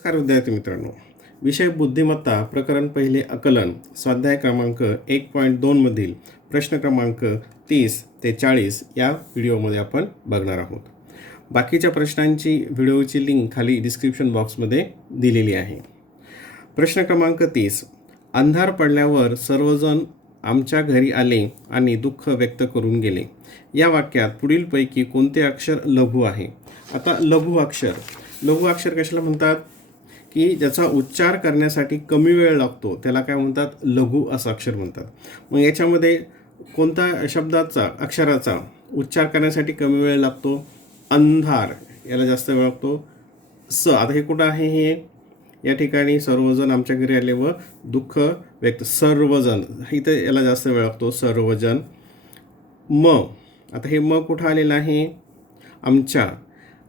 नमस्कार विद्यार्थी मित्रांनो. विषय बुद्धिमत्ता प्रकरण पहिले आकलन स्वाध्याय क्रमांक 1.2 मधील प्रश्न क्रमांक 30 ते 40 या व्हिडिओमध्ये आपण बघणार आहोत. बाकीच्या प्रश्नांची व्हिडिओची लिंक खाली डिस्क्रिप्शन बॉक्समध्ये दिलेली आहे. प्रश्न क्रमांक 30. अंधार पडल्यावर सर्वजण आमच्या घरी आले आणि दुःख व्यक्त करून गेले. या वाक्यात पुढीलपैकी कोणते अक्षर लघु आहे? आता लघु अक्षर कशाला म्हणतात की ज्याचा उच्चार करण्यासाठी कमी वेळ लागतो त्याला काय म्हणतात? लघु असं अक्षर म्हणतात. मग याच्यामध्ये कोणता शब्दाचा अक्षराचा उच्चार करण्यासाठी कमी वेळ लागतो? अंधार याला जास्त वेळ लागतो. आता हे कुठं आहे? हे या ठिकाणी सर्वजण आमच्या घरी आले व दुःख व्यक्त. सर्वजण इथं याला जास्त वेळ लागतो. सर्वजण. आता हे कुठं आलेलं आहे? आमच्या.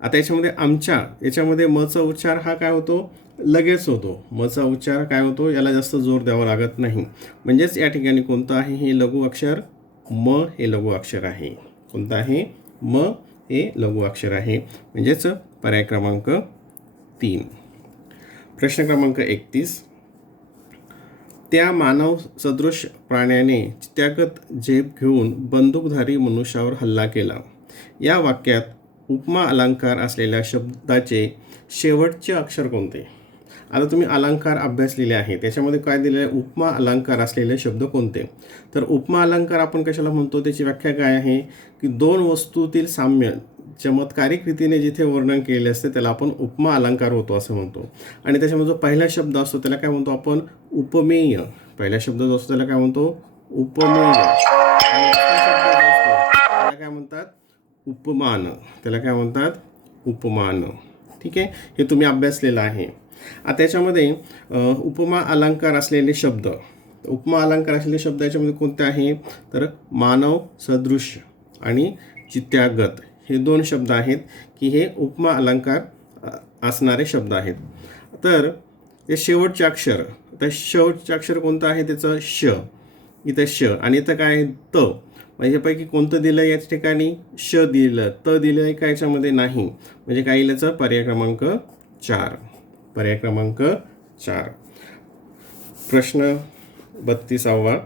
आता याच्यामध्ये मचा उच्चार हा काय होतो? लगेच होतो. मचा उच्चार काय होतो? याला जास्त जोर द्यावा लागत नाही. म्हणजेच या ठिकाणी कोणतं आहे हे लघु अक्षर? म हे लघु अक्षर आहे. कोणतं आहे? म हे लघु अक्षर आहे. म्हणजेच पर्याय क्रमांक 3. प्रश्न क्रमांक 31. त्या मानव सदृश प्राण्याने चित्यागत झेप घेऊन बंदूकधारी मनुष्यावर हल्ला केला. या वाक्यात उपमा अलंकार असलेल्या शब्दाचे शेवटचे अक्षर कोणते? आता तुम्ही अलंकार अभ्यासलेले आहे. त्याच्यामध्ये काय दिलेलं आहे? उपमा अलंकार असलेले शब्द कोणते? तर उपमा अलंकार आपण कशाला म्हणतो? त्याची व्याख्या काय आहे की दोन वस्तूतील साम्य चमत्कारिक रीतीने जिथे वर्णन केले असते त्याला आपण उपमा अलंकार होतो असं म्हणतो. आणि त्याच्यामध्ये जो पहिला शब्द असतो त्याला काय म्हणतो आपण? उपमेय. पहिला शब्द जो असतो त्याला काय म्हणतो? उपमेय. आणि दुसरा शब्द जो असतो त्याला काय म्हणतात? उपमान. त्याला काय म्हणतात? उपमान. ठीक आहे, हे तुम्ही अभ्यासलेलं आहे. आता त्याच्यामध्ये उपमा अलंकार असलेले शब्द याच्यामध्ये कोणते आहे? तर मानव सदृश आणि चित्यागत हे दोन शब्द आहेत की हे उपमा अलंकार असणारे शब्द आहेत. तर हे शेवटचे अक्षर कोणतं आहे? त्याचं श. इथं श आणि इथं काय आहे? त. यापैकी कोणतं दिलं? याच ठिकाणी श दिलं. त दिलं आहे का? याच्यामध्ये नाही. म्हणजे काय येईल? याचं पर्याय क्रमांक 4. पर्याय क्रमांक 4. प्रश्न 32.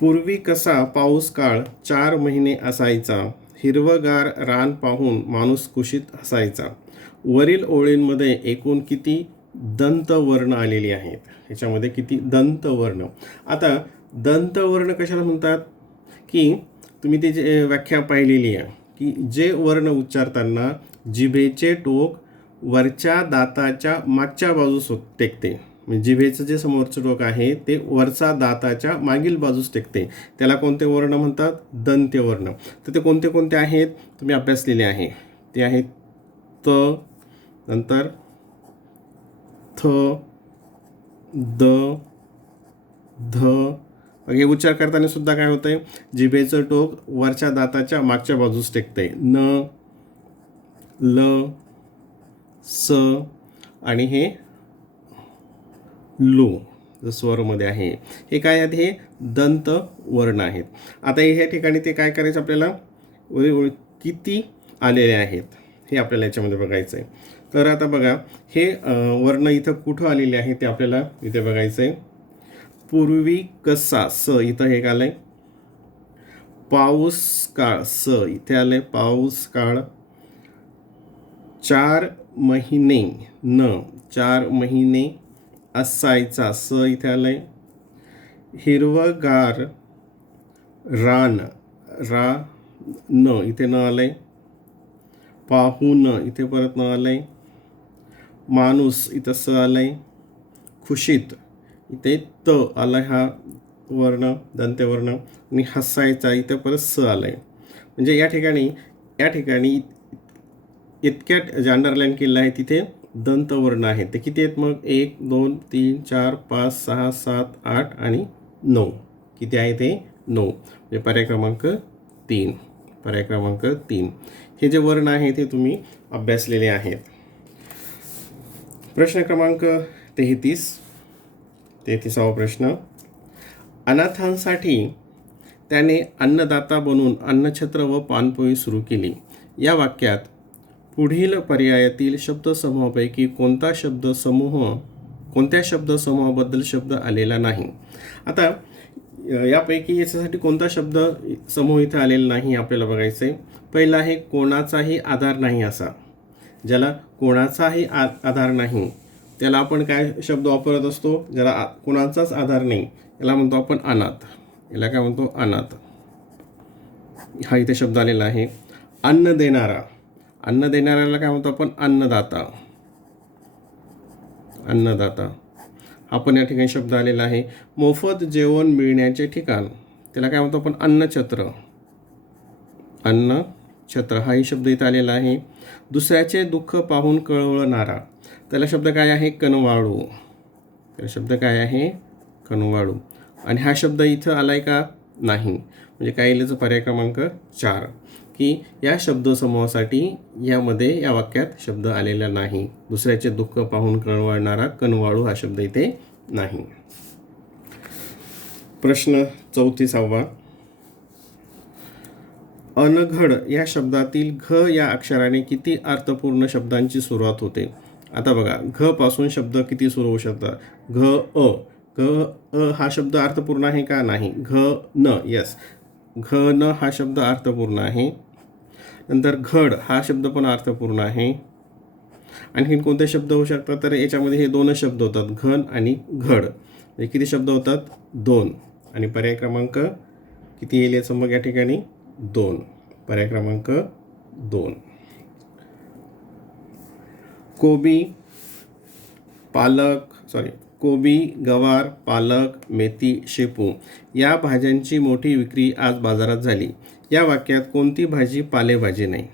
पूर्वी कसा पाऊस काळ 4 महिने असायचा, हिरवगार रान पाहून माणूस कुशीत हसायचा. वरील ओळींमध्ये एकूण किती दंतवर्ण आलेली आहेत? ह्याच्यामध्ये किती दंतवर्ण? आता दंतवर्ण कशाला म्हणतात की तुम्ही त्याची व्याख्या पाहिलेली आहे की जे वर्ण उच्चारताना जिभेचे टोक वरच्या दाताच्या मागच्या बाजूस टेकते. म्हणजे जिभेचं जे समोरचं टोक आहे ते वरचा दाताच्या मागील बाजूस टेकते. त्याला कोणते वर्ण म्हणतात? दंत्यवर्ण. तर ते कोणते कोणते आहेत तुम्ही अभ्यासलेले आहे. ते आहेत त, नंतर थ, द, ध. हे उच्चार करताना सुद्धा काय होतंय? जिभेचं टोक वरच्या दाताच्या मागच्या बाजूस टेकतंय. न, ल, स आणि हे लो स्वरमध्ये आहे. हे काय आहेत? हे दंत वर्ण आहेत. आता ह्या ठिकाणी ते काय करायचं आपल्याला? किती आलेले आहेत हे आपल्याला याच्यामध्ये बघायचं आहे. तर आता बघा हे वर्ण इथं कुठं आलेले आहे ते आपल्याला इथे बघायचं आहे. पूर्वी कसा स इथं हे आलंय. पाऊस काळ स इथे आलंय. पाऊस काळ. 4 महिने न 4 महिने असायचा स इथे आलंय. हिरवगार रान रा न इथे न आलंय. पाहून इथे परत न आलंय. माणूस इथं स आलंय. खुशीत इथे त आलाय हा वर्ण दंत्यवर्ण. आणि हसायचा इथे परत स आलाय. म्हणजे या ठिकाणी इतक्यात जे अंडरलाईन केलेलं आहे तिथे दंतवर्ण आहेत. ते किती आहेत मग? 1 2 3 4 5 6 7 8 आणि 9. किती आहे ते? 9. म्हणजे पर्याय क्रमांक 3. पर्याय क्रमांक 3. हे जे वर्ण आहे ते तुम्ही अभ्यासलेले आहेत. प्रश्न क्रमांक 33. प्रश्न. अनाथांसाठी त्याने अन्नदाता बनून अन्नछत्र व पानपोळी सुरू केली. या वाक्यात पुढील पर्यायातील शब्दसमूहापैकी कोणत्या शब्दसमूहाबद्दल शब्द आलेला नाही. आता यापैकी याच्यासाठी कोणता शब्द समूह इथं आलेला नाही आपल्याला बघायचं आहे. पहिला आहे कोणाचाही आधार नाही असा. ज्याला कोणाचाही आधार नाही त्याला आपण काय शब्द वापरत असतो? ज्याला कोणाचाच आधार नाही याला म्हणतो आपण अनाथ. याला काय म्हणतो? अनाथ. हा इथे शब्द आलेला आहे. अन्न देणारा. अन्न देणाऱ्याला काय म्हणतो आपण? अन्नदाता. अन्नदाता हा पण या ठिकाणी शब्द आलेला आहे. मोफत जेवण मिळण्याचे ठिकाण त्याला काय म्हणतो आपण? अन्नछत्र. अन्नछत्र हाही शब्द इथं आलेला आहे. दुसऱ्याचे दुःख पाहून कळवणारा त्याला शब्द काय आहे? कनवाळू. त्याला शब्द काय आहे? कनवाळू. आणि हा शब्द इथं आलाय का? नाही. म्हणजे काय येईल? पर्याय क्रमांक 4 की या शब्दसमूहासाठी यामध्ये या वाक्यात शब्द आलेला नाही. दुसऱ्याचे दुःख पाहून कळवणारा कनवाळू हा शब्द इथे नाही. प्रश्न 34. अनघड या शब्दातील घ या अक्षराने किती अर्थपूर्ण शब्दांची सुरुवात होते? आता बघा, घ पासून शब्द किती सुरू होऊ शकतात? घ अ. घ अ हा शब्द अर्थपूर्ण आहे का? नाही. घ न. यस. घ न हा शब्द अर्थपूर्ण आहे. नंतर घड हा शब्द पण अर्थपूर्ण आहे. आणखीन कोणते शब्द होऊ शकतात? तर याच्यामध्ये हे 2 शब्द होतात, घन आणि घड. म्हणजे किती शब्द होतात? 2. आणि पर्याय क्रमांक किती येईल याचं मग या ठिकाणी? 2. पर्याय क्रमांक 2. कोबी, गवार, पालक, मेथी, शेपू या भाज्यांची मोठी विक्री आज बाजारात झाली. या वाक्यात कोणती भाजी पालेभाजी नाही?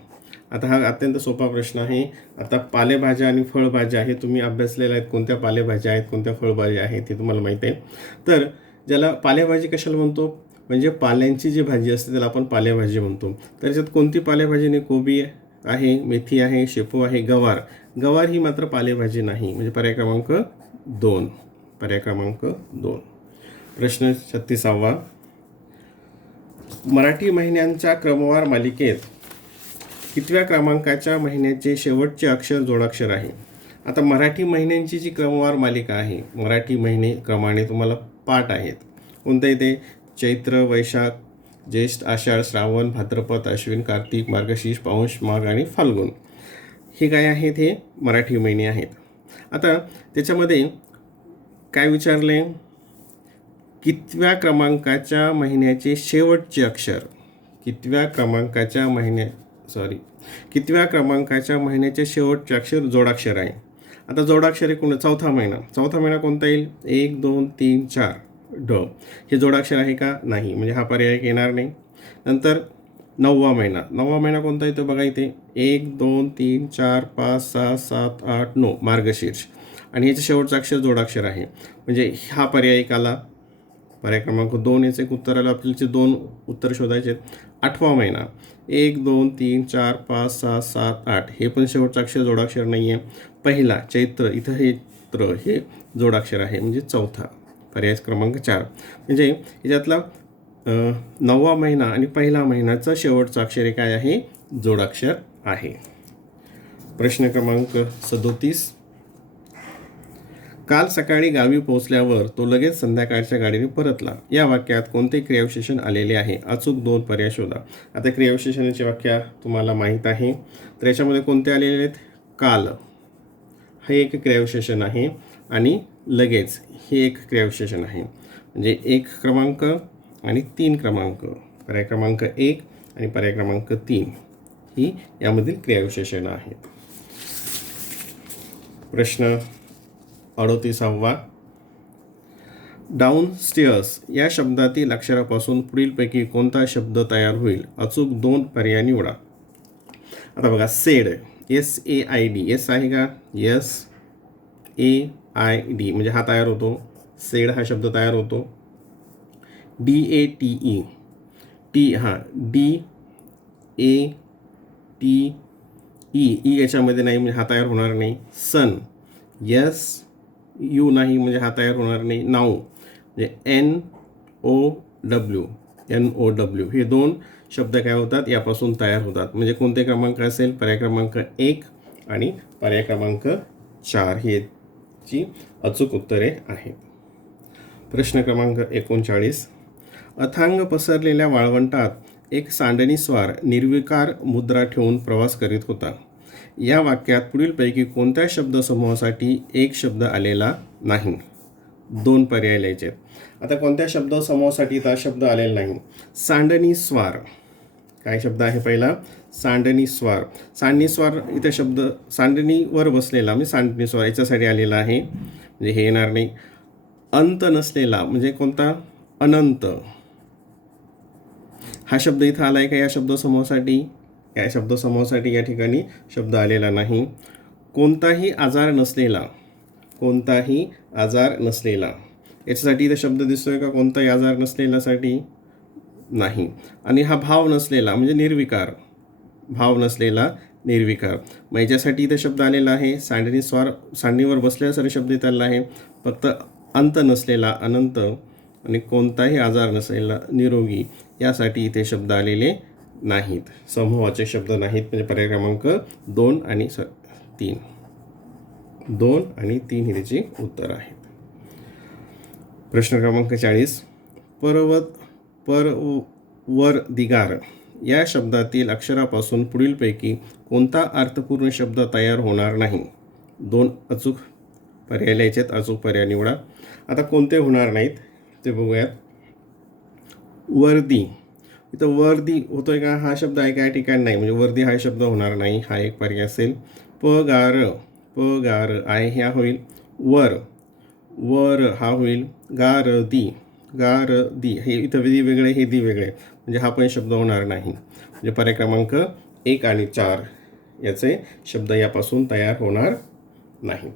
आता हा अत्यंत सोपा प्रश्न आहे. आता पालेभाज्या आणि फळभाज्या हे तुम्ही अभ्यासलेल्या आहेत. कोणत्या पालेभाज्या आहेत, कोणत्या फळभाज्या आहेत हे तुम्हाला माहीत आहे. तर ज्याला पालेभाजी कशाला म्हणतो? म्हणजे पाल्यांची जी भाजी असते त्याला आपण पालेभाजी म्हणतो. तर याच्यात कोणती पालेभाजी नाही? कोबी आहे, मेथी आहे, शेपू आहे, गवार ही मात्र पालेभाजी नाही. म्हणजे पर्याय क्रमांक 2. पर्याय क्रमांक 2. प्रश्न 36. मराठी महिन्यांच्या क्रमवार मालिकेत कितव्या क्रमांकाच्या महिन्याचे शेवटचे अक्षर जोडाक्षर आहे? आता मराठी महिन्यांची जी क्रमवार मालिका आहे, मराठी महिने क्रमाने तुम्हाला पाठ आहेत. कोणत्या इथे? चैत्र, वैशाख, ज्येष्ठ, आषाढ, श्रावण, भाद्रपद, अश्विन, कार्तिक, मार्गशीर्ष, पौष, माघ आणि फाल्गुन हे काय आहेत? हे मराठी महिने आहेत. आता त्याच्यामध्ये काय विचारले? कितव्या क्रमांकाच्या महिन्याचे शेवटचे अक्षर? कितव्या क्रमांकाच्या महिन्याचे शेवटचे अक्षर जोडाक्षर आहे. आता जोडाक्षर आहे कोण? चौथा महिना कोणता येईल? 1, 2, 3, 4 ड. हे जोडाक्षर आहे का? नाही. म्हणजे हा पर्याय येणार नाही. नंतर 9वा महिना कोणता येतो? बघा इथे 1, 2, 3, 4, 5, 6, 7, 8, 9 मार्गशीर्ष. आणि ह्याचं शेवटचं अक्षर जोडाक्षर आहे. म्हणजे हा पर्याय एक आला. पर्याय क्रमांक 2 याचं एक उत्तर आलं. आपल्याला 2 उत्तर शोधायचे आहेत. 8वा महिना 1, 2, 3, 4, 5, 6, 7, 8 हे पण शेवटचं अक्षर जोडाक्षर नाही आहे. पहिला चैत्र इथं हे त्र हे जोडाक्षर आहे. म्हणजे चौथा. पर्याय क्रमांक 4. म्हणजे याच्यातला 9वा महिना आणि पहिला महिन्याचा शेवटचा अक्षर काय आहे? जोडाक्षर आहे. प्रश्न क्रमांक 37. काल सकाळी गावी पोहोचल्यावर तो लगेच संध्याकाळच्या गाडीने परतला. या वाक्यात कोणते क्रियाविशेषण आलेले आहे? अचूक 2 पर्याय शोधा. आता क्रियाविशेषणाची व्याख्या तुम्हाला माहीत आहे. तर याच्यामध्ये कोणते आलेले आहेत? काल हे एक क्रियाविशेषण आहे आणि लगेच हे एक क्रियाविशेषण आहे. म्हणजे 1 क्रमांक आणि 3 क्रमांक. पर्याय क्रमांक 1 आणि पर्याय क्रमांक 3 ही यामधील क्रियाविशेषणं आहेत. प्रश्न 38. डाऊनस्टेअर्स या शब्दातील अक्षरापासून पुढीलपैकी कोणता शब्द तयार होईल? अचूक 2 पर्याय निवडा. आता बघा, सेड SAID येस आहे का? SAID म्हणजे हा तयार होतो. सेड हा शब्द तयार होतो. DATE DATE याच्यामध्ये नाही म्हणजे हा तयार होणार नाही. सन SU नाही म्हणजे हा तयार होणार नाही. नाऊ म्हणजे NOW हे 2 शब्द काय होतात, यापासून तयार होतात. म्हणजे कोणते क्रमांक असेल, पर्याय क्रमांक 1 आणि पर्याय क्रमांक 4 ही याची अचूक उत्तरे आहेत. प्रश्न क्रमांक 39. अथांग पसरलेल्या वाळवंटात एक सांडणीस्वार निर्विकार मुद्रा ठेवून प्रवास करीत होता. या वाक्यात पुढीलपैकी कोणत्या शब्दसमूहासाठी एक शब्द आलेला नाही? 2 पर्याय लिहायचे आहेत. आता कोणत्या शब्दसमूहासाठी हा शब्द आलेला नाही? सांडणीस्वार. काय शब्द आहे पहिला? सांडणीस्वार. सांडणीस्वार इथे शब्द सांडणीवर बसलेला म्हणजे सांडणीस्वार याच्यासाठी आलेला आहे, म्हणजे हे येणार नाही. अंत नसलेला म्हणजे कोणता? अनंत. हा शब्द इथं आला आहे का या शब्दसमूहासाठी? या शब्दसमूहासाठी या ठिकाणी शब्द आलेला नाही. कोणताही आजार नसलेला. कोणताही आजार नसलेला याच्यासाठी इथं शब्द दिसतोय का? कोणताही आजार नसलेल्यासाठी नाही. आणि हा भाव नसलेला म्हणजे निर्विकार. भाव नसलेला, निर्विकार. मग याच्यासाठी इथं शब्द आलेला आहे सांडणीस्वार. सांडणीवर बसल्यासारखे शब्द इथं आलेला आहे. फक्त अंत नसलेला अनंत आणि कोणताही आजार नसलेला निरोगी यासाठी इथे शब्द आलेले नाहीत. समूहाचे शब्द नाहीत. म्हणजे पर्याय क्रमांक 2 आणि 3. 2 आणि 3 ही त्याची उत्तर आहेत. प्रश्न क्रमांक 40. परवरदिगार या शब्दातील अक्षरापासून पुढीलपैकी कोणता अर्थपूर्ण शब्द तयार होणार नाही? 2 अचूक पर्याय लिहायचे आहेत. अचूक पर्याय निवडा. आता कोणते होणार नाहीत ते बघूयात. वर्दी. इथं वर्दी होतोय का? हा शब्द आहे का या ठिकाणी? नाही. म्हणजे वर्दी हा शब्द होणार नाही. हा एक पर्याय असेल. पगार. पगार आहे ह्या होईल. वर. वर हा होईल. गारदी. गारदी. हे इथं दी वेगळे, हे दी वेगळे, म्हणजे हा पण शब्द होणार नाही. म्हणजे पर्याय क्रमांक 1 आणि 4 याचे शब्द यापासून तयार होणार नाहीत.